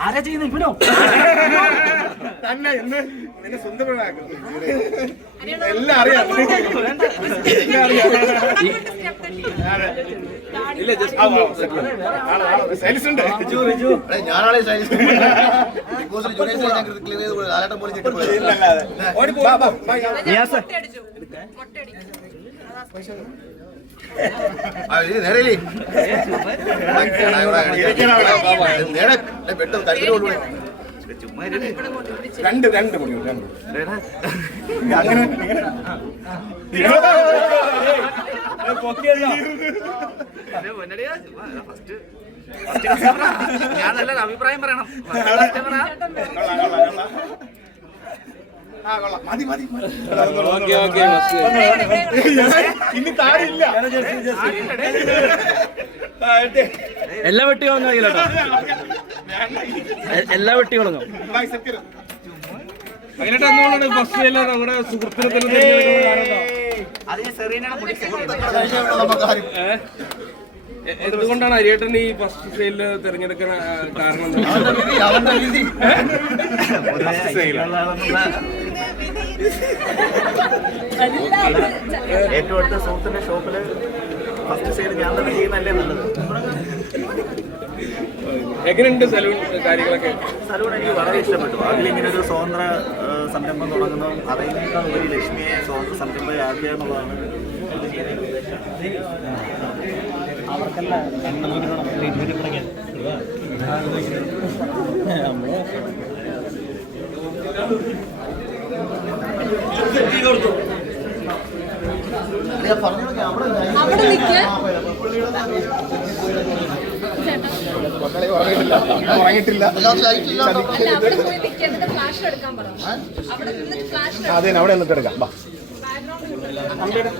ആരാ ചെയ്യുന്ന ഇവനോ തന്നെ എന്ന് നിന്നെ സ്വന്തം എല്ലാം അറിയാം ഇല്ല ജസ്റ്റ് സൈലൻസ് ഉണ്ട്. ഞാനാളെ ഞാൻ ക്ലിയർ ചെയ്ത് പോയി. ആലാട്ടം പോലെ നേരെയില്ലേ? നേരെ പെട്ടെന്ന് കരുതലുള്ളൂ രണ്ട് രണ്ട് രണ്ട് അങ്ങനെ ഇങ്ങനെ. ഞാൻ അഭിപ്രായം പറയണം. ഇനി എല്ലാ വെട്ടികളും എല്ലാ വെട്ടികളും പതിനെട്ടാം എന്തുകൊണ്ടാണ് ഫസ്റ്റ് നമ്മുടെ സുഹൃത്തിനെ തന്നെ മുടി എന്തുകൊണ്ടാണ് അരിയേട്ടൻ ഈ ഫസ്റ്റ് സെയിൽ തിരഞ്ഞെടുക്കാൻ കാരണം ഏറ്റവും അടുത്ത സുഹൃത്തിന്റെ ഷോപ്പിൽ ഫസ്റ്റ് സെയിൽ ഞാൻ തന്നെ ചെയ്യുന്നതല്ലേ നല്ലത്? എങ്ങനെയുണ്ട് സലൂൺ കാര്യങ്ങളൊക്കെ? സലൂൺ എനിക്ക് വളരെ ഇഷ്ടപ്പെട്ടു. അതിൽ ഇങ്ങനെ ഒരു സ്വതന്ത്ര സംരംഭം തുടങ്ങുന്നതും അതേക്കാൾ ഉപരി ലക്ഷ്മിയെ സ്വതന്ത്ര സംരംഭമാക്കുക എന്നുള്ളതാണ് നമ്മുടെ അവിടെ അവിടെ അവിടെ നിന്ന് ഫ്ലാഷ് അതെ അവിടെ നിന്നിട്ട് എടുക്കാം. ബാ ബാക്ക്ഗ്രൗണ്ട്